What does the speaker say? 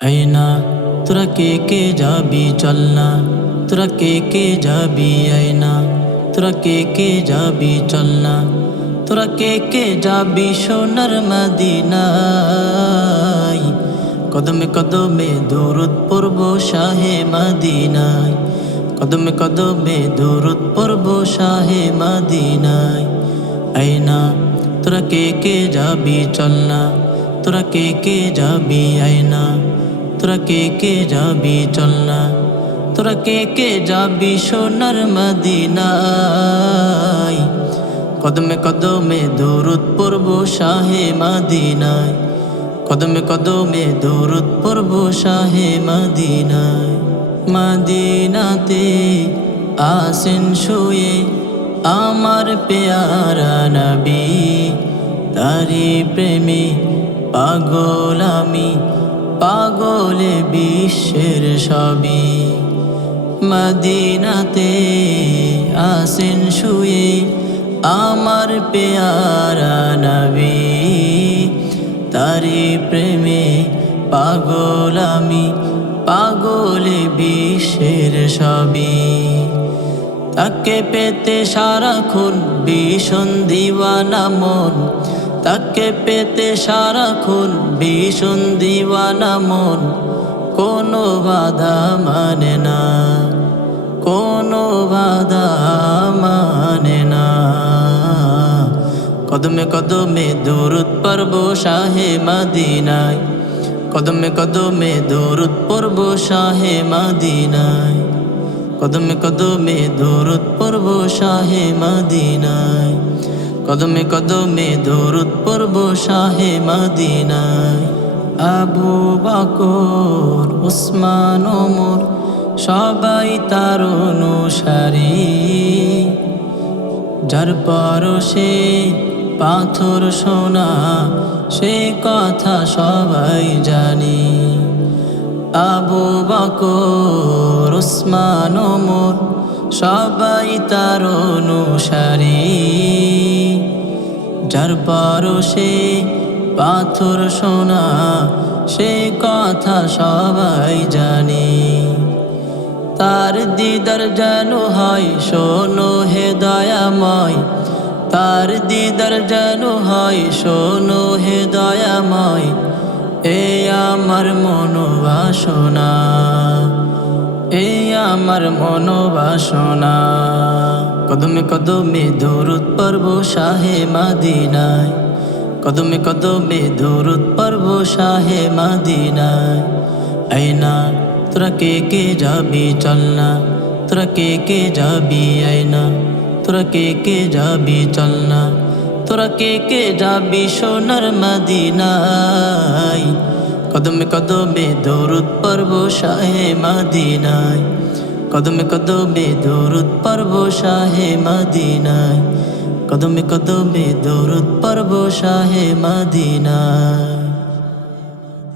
এই না তোরা কে কে যাবি চল না তোরা কে কে যাবি এই না তোরা কে কে যাবি চল না তোরা কে কে যাবি সোনার মদিনায়? কদমে কদমে দৌরত পড়ব শাহে মদিনায়। কদমে কদমে দৌরত পড়ব শাহে মদিনায়। এই না তোরা কে কে যাবি চল না তোরা কে কে যাবি আয় না তোরা কে কে যাবি চল না? তোরা কে কে যাবি সোনার মদিনায়? কদমে কদমে দৌরত পড়ব শাহে মদিনায়। কদমে কদমে দৌরত পড়ব শাহে মদিনায়। মদিনাতে আসেন শুয়ে আমার পেয়ারা নবী। তারি প্রেমে পাগল আমি পাগলে বিশ্বের সবই। মদিনাতে আসেন শুয়ে আমার পেয়ারা নবী। তারি প্রেমে পাগল আমি, পাগল বিশ্বের সবই। তাকে পেতে সারাক্ষণ ভীষণ দিওয়ানা মন তাকে পেতে সারাক্ষণ ভীষণ দিওয়ানা মন। কোনো বাধা মানে না, কোনো বাধা মানে না। কদমে কদমে দৌরত পর্ব শাহে মদিনায়, কদমে কদমে দৌরত পর্ব শাহে মদিনায়, কদমে কদমে দৌরত পর্ব শাহে মদিনায়। কদমে কদমে দৌরত পর্ব শাহে মদিনায়। আবু বকর, উসমান, ওমর সবাই তার অনুসারী। যার পরশে পাথর সোনা, সে কথা সবাই জানি। আবু বকর, উসমান, ওমর সবাই তার অনুসারী। যার পরশে পাথর সোনা, সে কথা সবাই জানি। তার দিদার যেন হয়, শোনো হে দয়াময়। তার দিদার যেন হয়, শোনো হে দয়াময়। এ আমার মনোবাসনা, এ আমার মনোবাসনা। কদমে কদমে দৌরত পর্ব শাহে মাদিনায়। কদমে কদমে দৌরত পর্ব শাহে মাদিনায়। আইনা তোরা কে কে যাবি চল না। তোরা কে কে যাবি আইনা তোরা কে কে যাবি চল না। তোরা কে কে যাবি সোনার মদিনায়। কদমে কদমে দৌরত পর্ব শাহে মদিনায়। কদমে কদমে দৌরত পর্ব শাহে মাদিনায় কদমে কদমে দৌরত পর্ব শাহে মদিনায়